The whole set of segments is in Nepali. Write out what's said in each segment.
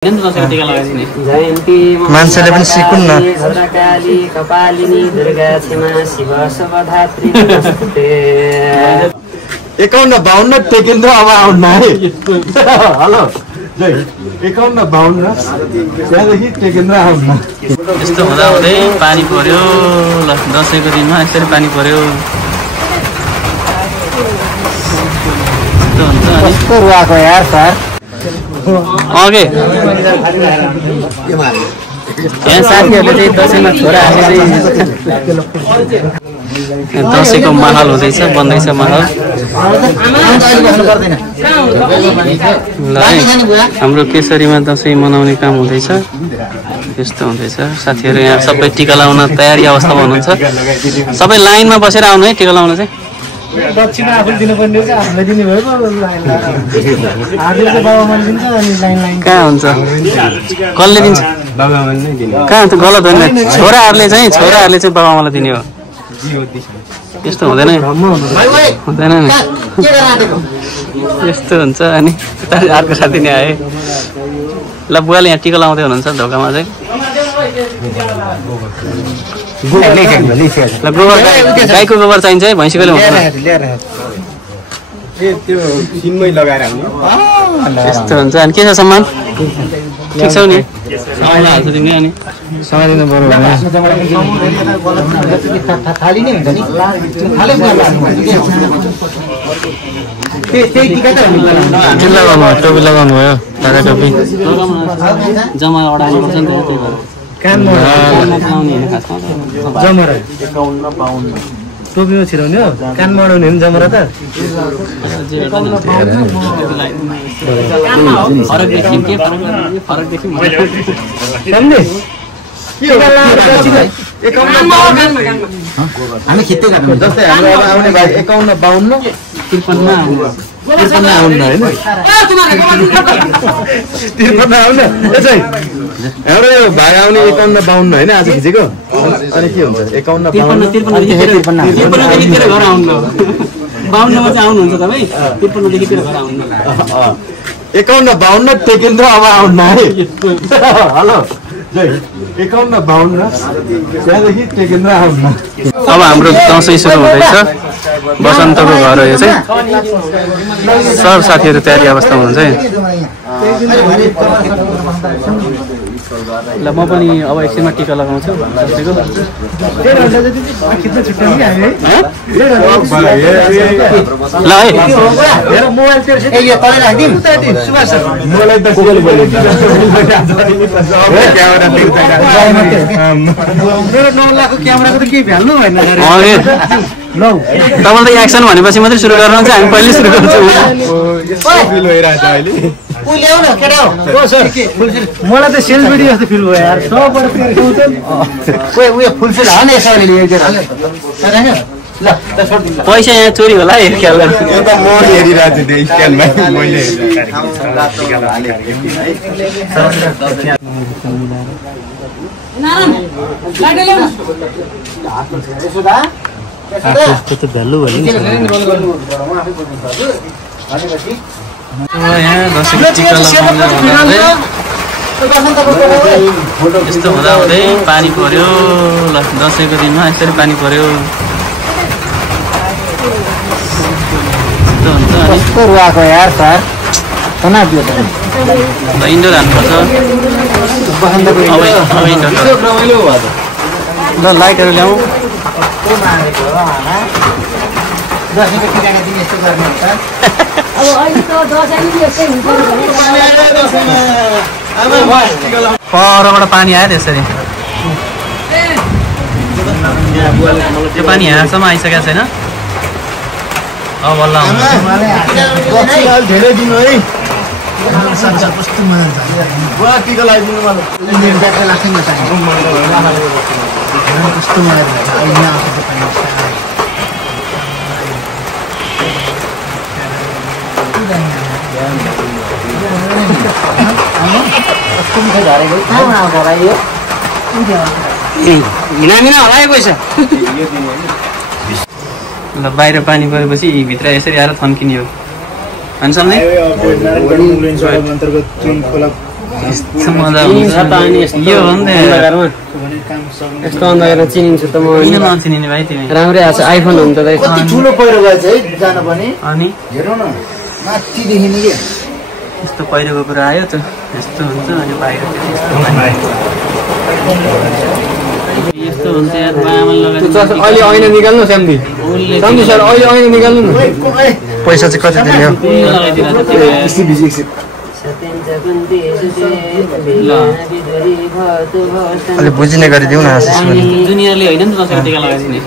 मान्छेले पनि सिकुन् न। भद्रकाली कपालिनी दुर्गा क्षमा शिव सबधात्री नमस्ते। 51-52 टेकेन्द्र अब आउन है। हेलो 51-52 त्यहाँदेखि टेकेन्द्र आउन। यस्तो हुँदा हुँदै पानी पर्यो। ल दशैंको दिनमा यसरी पानी पर्यो। यस्तो हुन्छ अनि कस्तो रुवाको यार सर। ओके यहाँ साथीहरूले चाहिँ दसैँमा छोराहरूले चाहिँ दसैँको माहौल हुँदैछ, बन्दैछ माहौल। ल हाम्रो केसरीमा दसैँ मनाउने काम हुँदैछ। यस्तो हुँदैछ साथीहरू यहाँ सबै टिका लाउन तयारी अवस्थामा हुनुहुन्छ। सबै लाइनमा बसेर आउनु है टिका लाउन चाहिँ। दक्षिणा आफूले दिनुपर्ने हो कि आफूले दिने भएको कहाँ हुन्छ कसले दिन्छ कहाँ त गलत होइन। छोराहरूले चाहिँ बाबाआमालाई दिने हो। यस्तो हुँदैन हुँदैन नि यस्तो हुन्छ। अनि अर्को साथी नै आए। ल बुवाले यहाँ टिका लाउँदै हुनुहुन्छ ढोकामा चाहिँ। गोबर गाईको गोबर चाहिन्छ है भैँसीकोले हुन्छ। यस्तो हुन्छ। अनि के छ सम्मान ठिक छौ नि हाल्छ तिमीले। अनि समादिनु पर्यो टोपी लगाउनु भयो ढाका टोपी जमा अडाउनुपर्छ नि त त्यही भएर जमरा 51-52 टोपीमा छिराउने हो कानमा अडाउने हो नि जमरा त। हामी खित्ते काट्नु जस्तै हाम्रो अब आउने भाइ 51-52 53 आउनु हैन 53 आउनु यसै हाम्रो भाइ आउने 51-52 हैन आज खिचेको। अनि के हुन्छ 51-52 देखि घर आउनु 52 मा चाहिँ आउनुहुन्छ तपाई 53 देखि घर आउनु 51-52 टेकेन्द्र अब आउन है। हेलो 51-52 त्यहाँदेखि टेकेन्द्र आउन। अब हाम्रो दसैँ सुरु हुँदैछ। बसन्तको घर हो यो चाहिँ। सब साथीहरू तयारी अवस्थामा हुनुहुन्छ है। ल म पनि अब एकछिनमा टिका लगाउँछु। ल है तपाईँले त एक्सन भनेपछि मात्रै सुरु गर्नुहुन्छ। हामी पहिले सुरु गर्छौँ। मलाई त सेलिब्रिटी जस्तो फिल भयो यार। पैसा यहाँ चोरी होला है ख्याल गर्नु। यो त म हेरिरहेको छु त्यो स्क्यानमा मैले यहाँ दसैँको टिका लगाउनु यस्तो हुँदा हुँदै पानी पर्यो। ल दसैँको दिनमा यसरी पानी पर्यो। यस्तो हुन्छ। अनि कस्तो रुवाको यार सर। इन्डोर हान्नुपर्छ। अब इन्डोर ल लाइटहरू ल्याउँ। परबाट पानी आयो त्यसरी। त्यो पानी यहाँसम्म आइसकेको छैन। अब बल्ल धेरै दिनु है। कस्तो मजा बुवा टिका लगाइदिनु मलाई। कस्तो मजा ल बाहिर पानी परेपछि भित्र यसरी आएर थन्किने हो। अनि सम्झे यस्तो मजा हुन्छ त अनि यो हो नि त अन्धकारमा यस्तो अन्धकारमा चिनिन्छु त म किन नचिनिने भाइ तिमी राम्रै आएको छ आइफोन हुन्छ त कति ठुलो पहिरो गएछ है जान पनि अनि हेरौँ न माथि देखिने के यस्तो पहिरोको कुरा आयो त यस्तो हुन्छ अनि बाहिर यस्तो हुन्छ यार बाआमाले लगाएर अहिले ऐना निकाल्नु स्याम्दी सन्धि सर अहिले ऐना निकाल्नु न पैसा चाहिँ कति दिने हो अलिक बुझिने गरिदिउँ न आशिष पनि जुनियरले होइन नि त दसैँको टिका लगाइदिने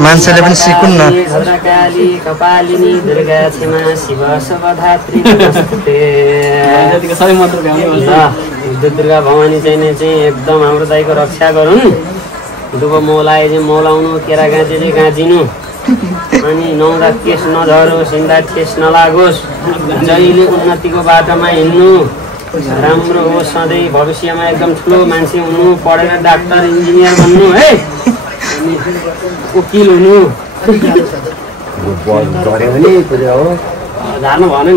मान्छेले पनि सिकुन् न भद्रकाली कपालिनी दुर्गा क्षमा शिव सबधात्री नमस्ते जतिको सबै मात्र भ्याउने भन्छ दुर्गा भवानी चाहिँ एकदम हाम्रो दाइको रक्षा गरून् दुबो मौलाए चाहिँ मौलाउनु केरा गाँचे चाहिँ गाँचिनु अनि नौदा केस नझरोस् हिँड्दा ठेस नलागोस् जहिले उन्नतिको बाटोमा हिँड्नु राम्रो होस् सधैँ भविष्यमा एकदम ठुलो मान्छे हुनु पढेर डाक्टर इन्जिनियर बन्नु है अनि वकिल हुनु झार्नु भएन नि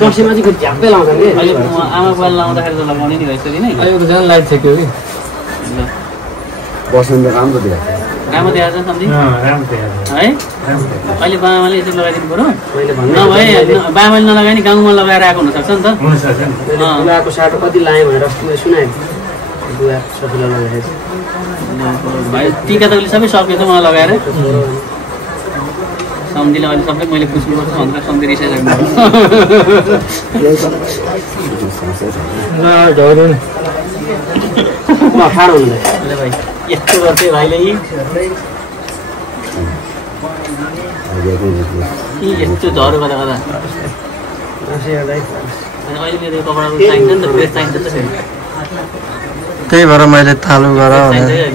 दसैँमा चाहिँ झ्याप्पै लाउँछ कि अहिले आमा बुवाले लाउँदाखेरि त लगाउने नि रहेछ कि नै अहिले झन् लाइट थियो कि राम्रो देखाएको छ सम्झि है अहिले बाबाले यसरी लगाइदिनु पऱ्यो नभए बाबाले नलगाए नि गाउँमा लगाएर आएको हुनसक्छ नि त बुवाको साटो कति लाएँ भनेर मैले सुनाएँ बुवा ससुरा लगाएर भाइ टिका त सबै सकेछ मलाई लगाएर सम्झीले अहिले सबै मैले पुस्नुपर्छ भनेर सम्झी रिसाइसक्नु ठाडो हुँदैन भाइ यस्तो गर्थे भाइले यस्तो झरो गर्दा गर्दा अहिले मेरो कपडाको चाहिन्छ नि त ड्रेस चाहिन्छ त फेरि त्यही भएर मैले थालु गर चाहिन्छ अहिले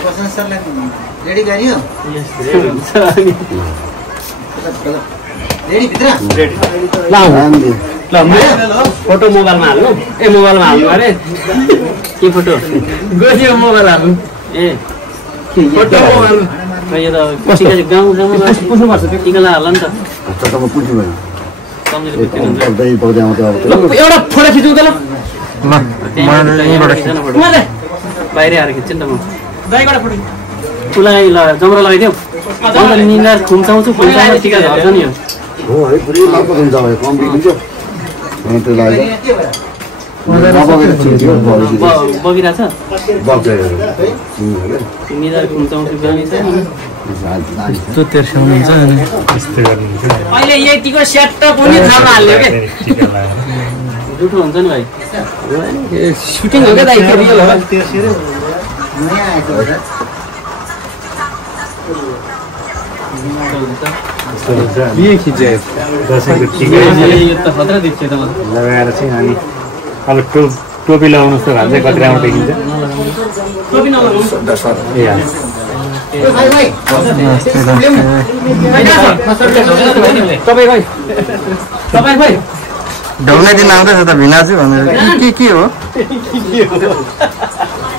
कपडा रेडी गरियो रेडी भित्र फोटो मोबाइलमा हाल्नु ए मोबाइलमा हाल्नु अरे के फोटो गयो मोबाइल हाल्नु ए फोटो मोबाइल यो त गाउँमा पुस्नुपर्छ त्यो टिका हाल्ला नि त एउटा फोटो खिच्नु त ल बाहिर आएर खिच्छु नि त म उसलाई ल जमरा लगाइदेऊ निन्दा खुम्चाउँछु खुम्चाउँदा टिका झर्छ नि यो बगिरहेछ निधार खुम्चाउँछु जाने छ यस्तो तेर्स्याउनुहुन्छ अनि अहिले यतिको सेट पनि थाहा हाल्यो के जुठो हुन्छ नि भाइ सुटिङ हो क्या दाइ रियल हो बिहे खिचे दसैँको टिका यो त खतरा देख्छ त लगाएर चाहिँ अनि अब टोपी लगाउनुहोस् त भन्छ कति राम्रो देखिन्छ तपाईँ ढौने दिन आउँदैछ त भिनाजु भनेर के हो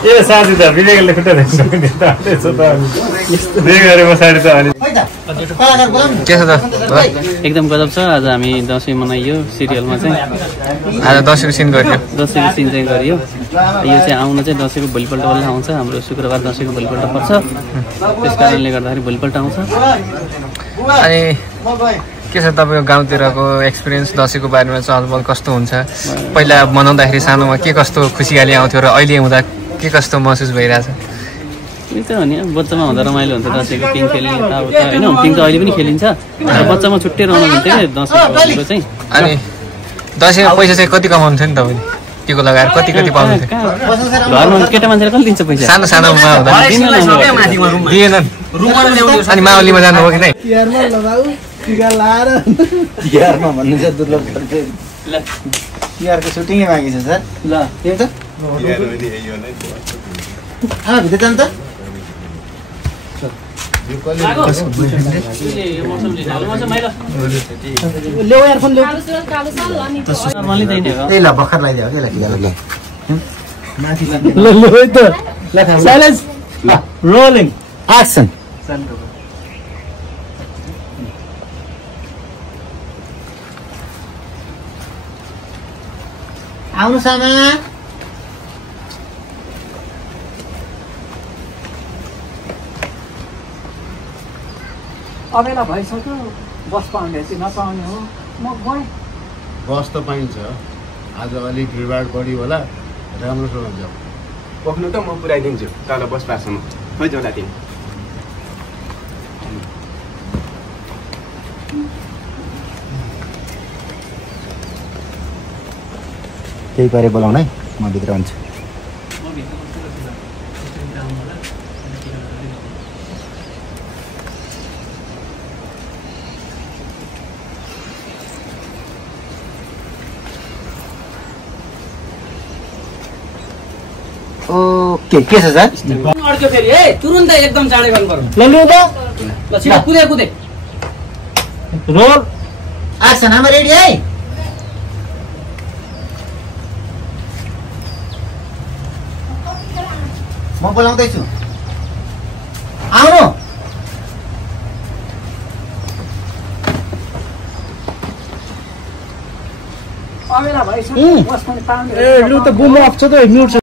ए साथी त विवेकले खुट्टा के छ त एकदम गजब छ आज हामी दसैँ मनाइयो सिरियलमा चाहिँ आज दसैँको सिन गरियो दसैँको सिन चाहिँ गरियो यो चाहिँ आउन चाहिँ दसैँको भोलिपल्ट बल्ल आउँछ हाम्रो शुक्रबार दसैँको भोलिपल्ट पर्छ त्यस कारणले गर्दाखेरि भोलिपल्ट आउँछ अनि के छ तपाईँको गाउँतिरको एक्सपिरियन्स दसैँको बारेमा चहलपहल कस्तो हुन्छ पहिला मनाउँदाखेरि सानोमा के कस्तो खुसीयाली आउँथ्यो र अहिले हुँदा के कस्तो महसुस भइरहेछ यो त हो नि बच्चामा हुँदा रमाइलो हुन्छ दसैँको पिङ खेल्ने यताउता होइन पिङ त अहिले पनि खेलिन्छ र बच्चामा छुट्टै रमाइलो हुन्थ्यो क्या दसैँको चाहिँ अनि दसैँमा पैसा चाहिँ कति कमाउनुहुन्थ्यो नि तपाईँले टिको लगाएर कति पाउनुहुन्थ्यो घरमा केटा मान्छेले कति दिन्छ पैसा सानोमा हुँदा दिएनन् अनि मावलीमा जानुभयो कि नै तिहारमा भन्नु चाहिँ दुर्लभ तिहारको सुटिङै बाँकी छ सर ल त्यो त भित्र जानु त ल्याउ यार फोन ल्याउ ल भर्खर लगाइदियो कि माथि ल ल है त ल साइलेन्स रोलिङ एक्सन आउनु सामा अबेला भइसक्यो बस पाउने चाहिँ नपाउने हो म गएँ बस त पाइन्छ आज अलिक भिडभाड बढी होला राम्रोसँग जाऊ पोख्नु त म पुऱ्याइदिन्छु तल बस पासम्म खोइ जाउँला तिमी केही पारे बोलाउन है म भित्र हुन्छु ओके के छ सर अड्क्यो फेरि ए तुरुन्तै एकदम चाँडै गर्नु पर्यो ल लु त ल सिधा कुदे कुदे रोल एक्सन हामी रेडी है म बोलाउँदैछु आउनु अबेला भइसक्यो बस पनि पाउने ए लु त बुम अफ छ त म्युट छ